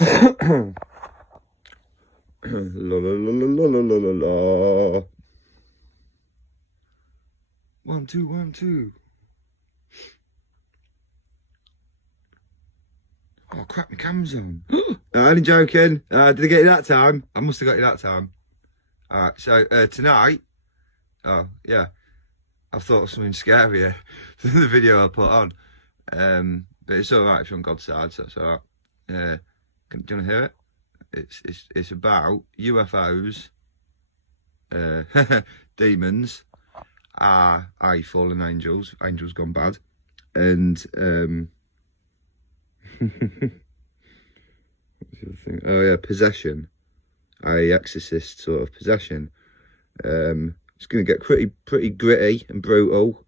La la la la la la la la. 1 2 1 2. Oh crap, my camera's on. I'm only joking. Did I get you that time? I must have got you that time. Alright, so tonight, oh yeah, I've thought of something scarier than the video I put on. But it's alright if you're on God's side, so it's alright. Do you want to hear it? It's about UFOs, demons, i.e. fallen angels gone bad, and what's the other thing? Oh yeah, possession, i.e. exorcist sort of possession. It's going to get pretty gritty and brutal.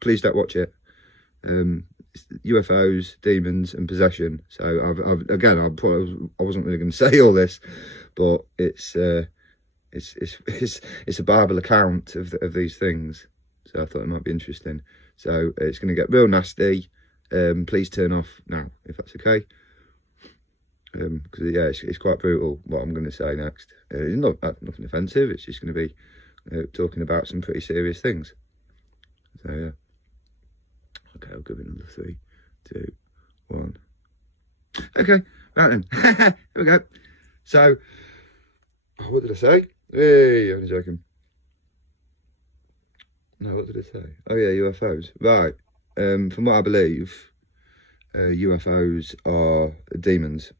Please don't watch it. UFOs, demons, and possession. So I wasn't really going to say all this, but it's a Bible account of these things. So I thought it might be interesting. So it's going to get real nasty. Please turn off now if that's okay. Because yeah, it's quite brutal what I'm going to say next. It's nothing offensive. It's just going to be talking about some pretty serious things. So yeah. Okay, I'll give it another 3, 2, 1. Okay, right then. Here we go. So, what did I say? Hey, I'm joking. No, what did I say? Oh yeah, UFOs. Right. From what I believe, UFOs are demons,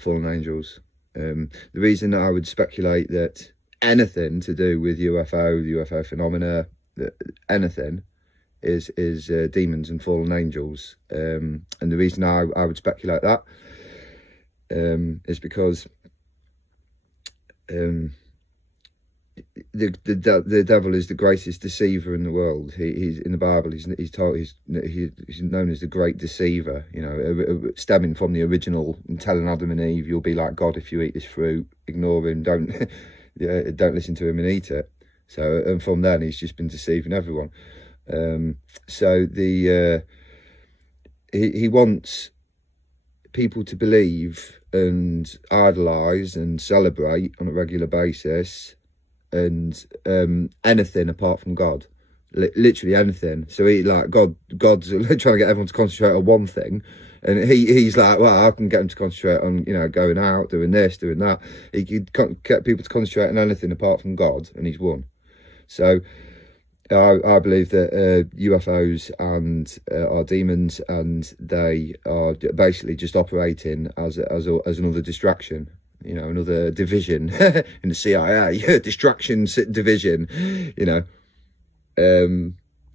fallen angels. The reason that I would speculate that anything to do with UFO, the UFO phenomena, anything, is demons and fallen angels. And the reason I would speculate that is because the devil is the greatest deceiver in the world. He's in the Bible. He's known as the great deceiver. You know, stemming from the original and telling Adam and Eve, "You'll be like God if you eat this fruit. Ignore him. Don't don't listen to him and eat it." So, and from then he's just been deceiving everyone. So he wants people to believe and idolize and celebrate on a regular basis, and anything apart from God, literally anything. So he God's trying to get everyone to concentrate on one thing, and he's like, well, I can get them to concentrate on, you know, going out, doing this, doing that. He can't get people to concentrate on anything apart from God, and he's won. So I believe that UFOs are demons, and they are basically just operating as another distraction. You know, another division in the CIA, distractions division. You know,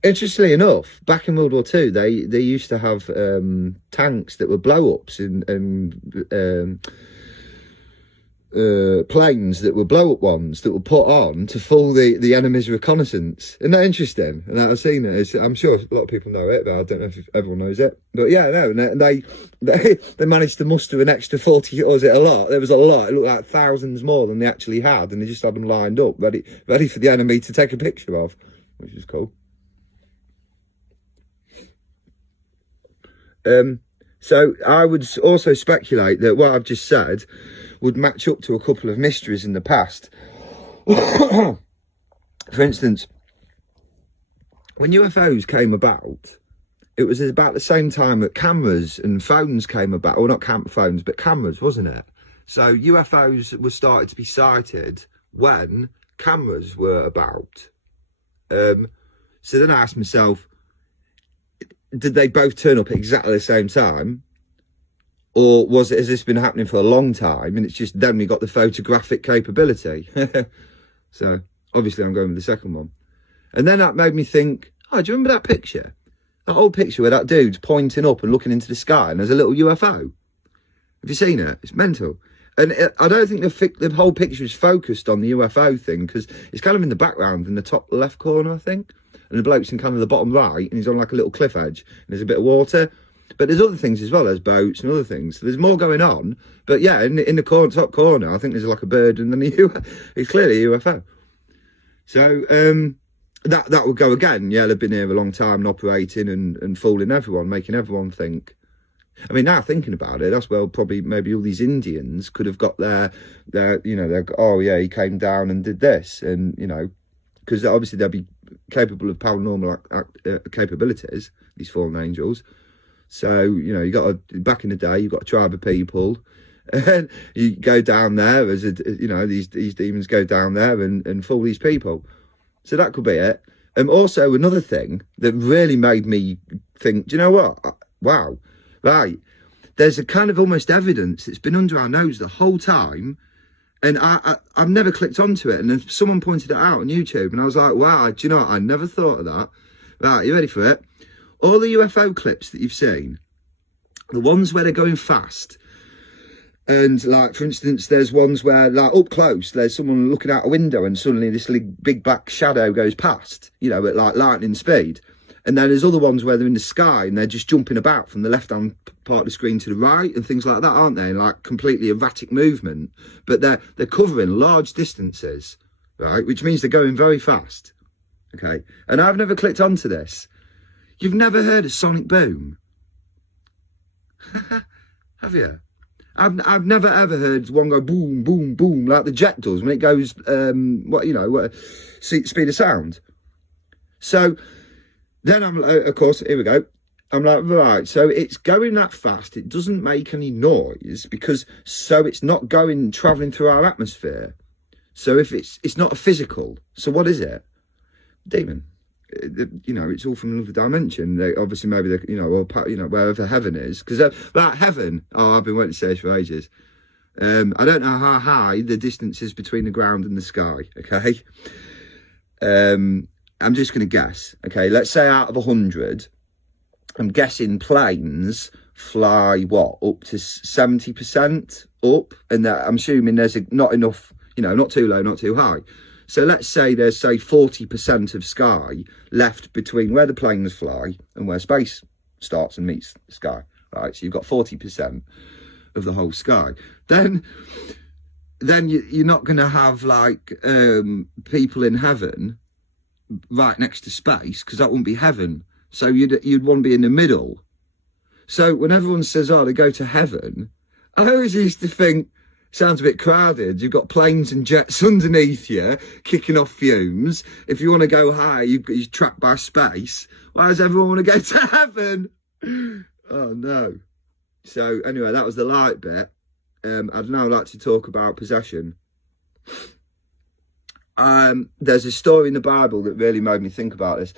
interestingly enough, back in World War II, they used to have tanks that were blow-ups and planes that were blow-up ones that were put on to fool the enemy's reconnaissance. Isn't that interesting? And I've seen it. I'm sure a lot of people know it, but I don't know if everyone knows it. But yeah, no, and they managed to muster an extra 40, or was it a lot? There was a lot. It looked like thousands more than they actually had, and they just had them lined up, ready for the enemy to take a picture of, which is cool. So I would also speculate that what I've just said would match up to a couple of mysteries in the past. For instance, when UFOs came about, it was about the same time that cameras and phones came about. Well, not phones, but cameras, wasn't it? So UFOs were started to be sighted when cameras were about. So then I asked myself, did they both turn up at exactly the same time? Or has this been happening for a long time, and it's just then we got the photographic capability? So obviously I'm going with the second one. And then that made me think, oh, do you remember that picture? That old picture where that dude's pointing up and looking into the sky and there's a little UFO? Have you seen it? It's mental. And I don't think the whole picture is focused on the UFO thing, because it's kind of in the background in the top left corner, I think. And the bloke's in kind of the bottom right, and he's on like a little cliff edge, and there's a bit of water. But there's other things as well, there's boats and other things. So there's more going on. But yeah, in the top corner, I think there's like a bird, and then it's clearly a UFO. So that would go again. Yeah, they've been here a long time and operating and fooling everyone, making everyone think I mean, now thinking about it, that's well, probably maybe all these Indians could have got oh yeah, he came down and did this, and because obviously they'll be capable of paranormal capabilities, these fallen angels. So you got back in the day, you've got a tribe of people, and you go down there as these demons go down there and fool these people. So that could be it. Also, another thing that really made me think, do you know what? Wow, right. There's a kind of almost evidence that's been under our nose the whole time, and I've never clicked onto it. And then someone pointed it out on YouTube, and I was like, wow, do you know what? I never thought of that. Right, you ready for it? All the UFO clips that you've seen, the ones where they're going fast, and like, for instance, there's ones where, like, up close, there's someone looking out a window and suddenly this big black shadow goes past, at like lightning speed. And then there's other ones where they're in the sky and they're just jumping about from the left-hand part of the screen to the right and things like that, aren't they? Like completely erratic movement, but they're covering large distances, right? Which means they're going very fast, okay? And I've never clicked onto this. You've never heard of sonic boom? Have you? I've never ever heard one go boom, boom, boom like the jet does when it goes, speed of sound. So then I'm, of course, here we go. I'm like, right, so it's going that fast. It doesn't make any noise so it's not traveling through our atmosphere. So if it's not a physical, so what is it? Demon. It's all from another dimension. Obviously, maybe or wherever heaven is. Because about heaven, I've been waiting to say this for ages. I don't know how high the distance is between the ground and the sky. Okay, I'm just going to guess. Okay, let's say out of 100, I'm guessing planes fly up to 70% up, and I'm assuming there's not enough. Not too low, not too high. So let's say there's, 40% of sky left between where the planes fly and where space starts and meets the sky, right? So you've got 40% of the whole sky. Then you're not going to have, people in heaven right next to space, because that wouldn't be heaven. So you'd want to be in the middle. So when everyone says, oh, they go to heaven, I always used to think, sounds a bit crowded. You've got planes and jets underneath you, kicking off fumes. If you want to go high, you're trapped by space. Why does everyone want to go to heaven? Oh, no. So, anyway, that was the light bit. I'd now like to talk about possession. There's a story in the Bible that really made me think about this.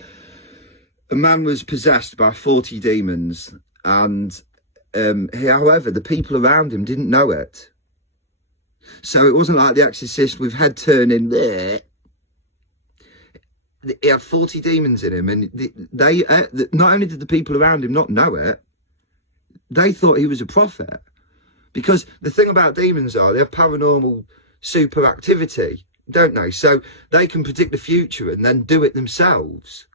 A man was possessed by 40 demons, and however, the people around him didn't know it. So it wasn't like The Exorcist with head turning there. He had 40 demons in him, and they not only did the people around him not know it, they thought he was a prophet. Because the thing about demons they have paranormal super activity, don't they? So they can predict the future and then do it themselves.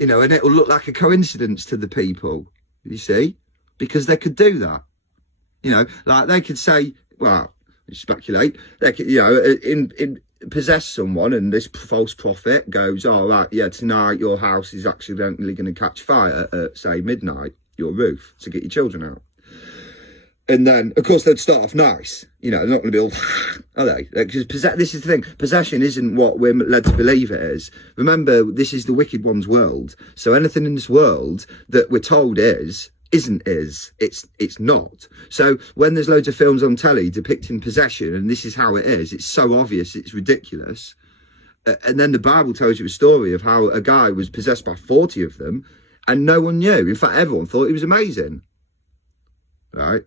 And it'll look like a coincidence to the people, you see, because they could do that. Like they could say, well, speculate, they could, possess someone, and this false prophet goes, oh, right, yeah, tonight your house is accidentally going to catch fire at, say, midnight, your roof, to get your children out. And then, of course, they'd start off nice. They're not going to be all, are they? Because this is the thing. Possession isn't what we're led to believe it is. Remember, this is the wicked one's world. So anything in this world that we're told isn't it's not. So when there's loads of films on telly depicting possession and this is how it is, it's so obvious, it's ridiculous. And then the Bible tells you a story of how a guy was possessed by 40 of them and no one knew. In fact, everyone thought he was amazing. Right?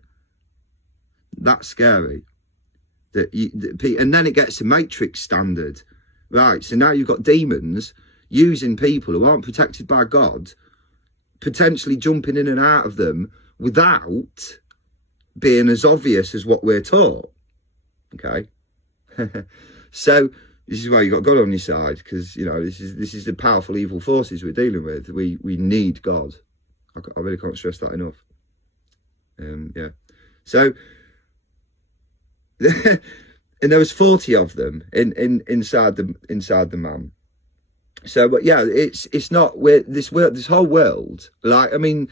That's scary. And then it gets to Matrix standard. Right, so now you've got demons using people who aren't protected by God, potentially jumping in and out of them without being as obvious as what we're taught. Okay. So this is why you've got God on your side, because this is the powerful evil forces we're dealing with. We need God. I really can't stress that enough. Yeah. So and there was 40 of them inside the man. So, but yeah, it's not this whole world. Like, I mean,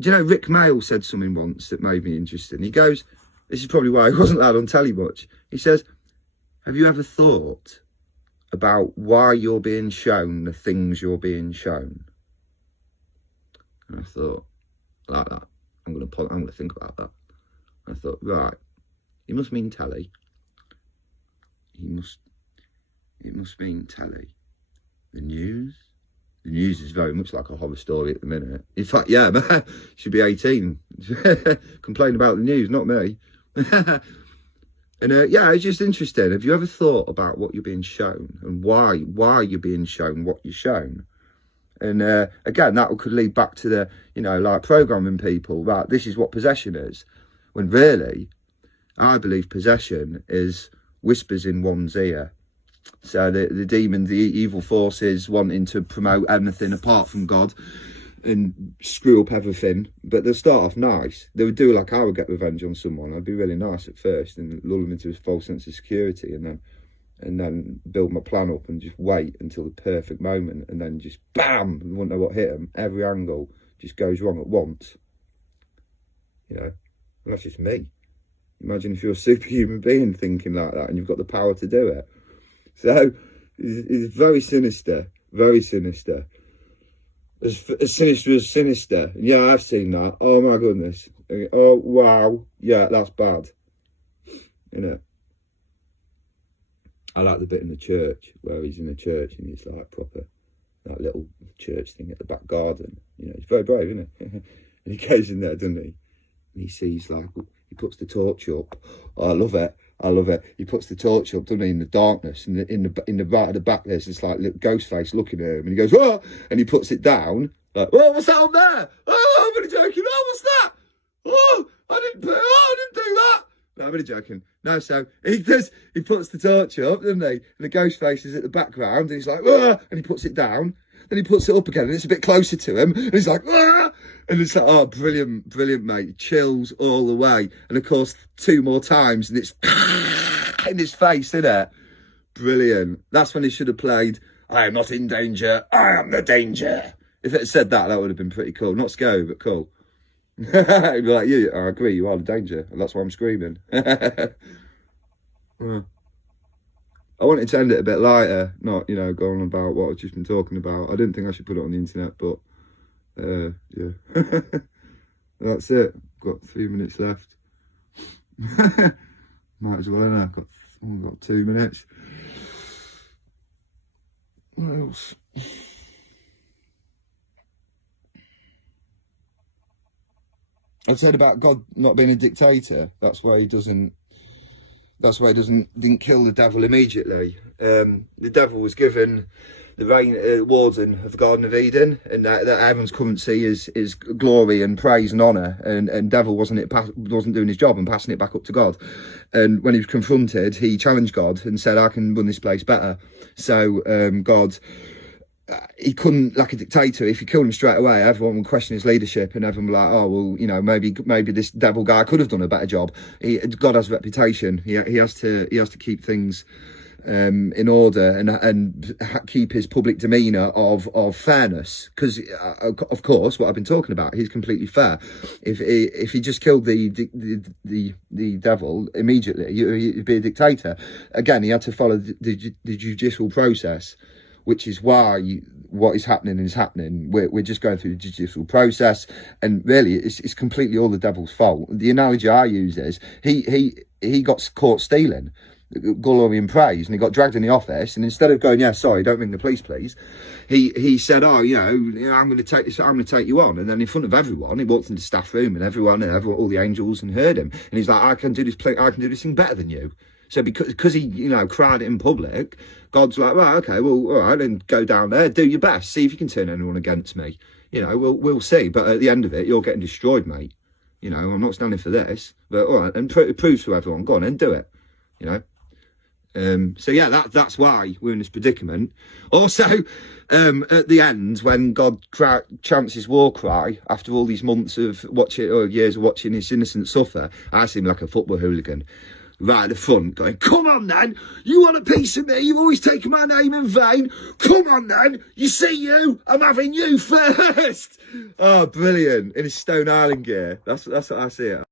do you know, Rick Mail said something once that made me interesting. He goes, this is probably why he wasn't allowed on telly much. He says, have you ever thought about why you're being shown the things you're being shown? And I thought, like that, I'm gonna think about that. And I thought, right, he must mean telly. It must mean telly. The news is very much like a horror story at the minute. In fact, yeah, man, should be 18. Complain about the news, not me. And yeah, it's just interesting. Have you ever thought about what you're being shown and why you're being shown what you're shown? And again, that could lead back to the, you know, like programming people, right, this is what possession is. When really, I believe possession is whispers in one's ear. So the demons, the evil forces wanting to promote anything apart from God and screw up everything. But they'll start off nice. They would do like I would get revenge on someone. I'd be really nice at first and lull them into a false sense of security, and then build my plan up and just wait until the perfect moment, and then just bam, you wouldn't know what hit them. Every angle just goes wrong at once. You know, and that's just me. Imagine if you're a superhuman being thinking like that and you've got the power to do it. So it's very sinister, very sinister. As sinister as sinister. Yeah, I've seen that. Oh my goodness. Oh wow. Yeah, that's bad. You know. I like the bit in the church where he's in the church and he's like proper, that little church thing at the back garden. You know, he's very brave, isn't he? And he goes in there, doesn't he? And he sees like, he puts the torch up. Oh, I love it. I love it. He puts the torch up, doesn't he, in the darkness, and in the right at the back there's this like little ghost face looking at him, and he goes, "Whoa!" and he puts it down, like, "Oh, what's that up there? Oh, I'm only joking. Oh, what's that? Oh, I didn't do that." No, I'm only joking. No, so he puts the torch up, doesn't he? And the ghost face is at the background, and he's like, "Whoa!" and he puts it down. Then he puts it up again, and it's a bit closer to him, and he's like, "Ah!" and it's like, oh, brilliant, brilliant, mate. Chills all the way. And of course, 2 more times, and it's in his face, isn't it? Brilliant. That's when he should have played, "I am not in danger, I am the danger." If it had said that, that would have been pretty cool. Not scary, but cool. He'd be like, "Yeah, I agree, you are the danger, and that's why I'm screaming." I wanted to end it a bit lighter, not, you know, going about what I've just been talking about. I didn't think I should put it on the internet, but yeah. That's it. Got 3 minutes left. Might as well, I've got 2 minutes. What else? I've said about God not being a dictator. That's why he didn't kill the devil immediately. The devil was given the warden of the Garden of Eden, and that heaven's currency is glory and praise and honour, and devil wasn't doing his job and passing it back up to God. And when he was confronted, he challenged God and said, "I can run this place better." So God, he couldn't, like a dictator, if he killed him straight away, everyone would question his leadership, and everyone would be like, "Oh, well, you know, maybe this devil guy could have done a better job." God has a reputation. He has to keep things in order and keep his public demeanour of fairness, because of course what I've been talking about, he's completely fair. If he just killed the devil immediately, he'd be a dictator. Again, he had to follow the judicial process, which is why what is happening is happening. We're just going through the judicial process, and really it's completely all the devil's fault. The analogy I use is he got caught stealing glory and praise, and he got dragged in the office, and instead of going, "Yeah, sorry, don't ring the police, please," he said, "Oh, you know, I'm going to take you on." And then in front of everyone, he walked into the staff room, and everyone, all the angels, and heard him, and he's like, I can do this thing better than you." So because he, you know, cried it in public, God's like, "Right, okay, well, all right, then go down there, do your best, see if you can turn anyone against me. You know, we'll see. But at the end of it, you're getting destroyed, mate. You know, I'm not standing for this. But all right, and prove to everyone, go on and do it. You know." So yeah, that's why we're in this predicament. Also, at the end, when God chants his war cry after all these months of watching, or years of watching his innocents suffer, I seem like a football hooligan. right at the front going, come on then, you want a piece of me, you've always taken my name in vain, come on then, you see you, I'm having you first. Oh, brilliant, in his Stone Island gear, that's what I see it.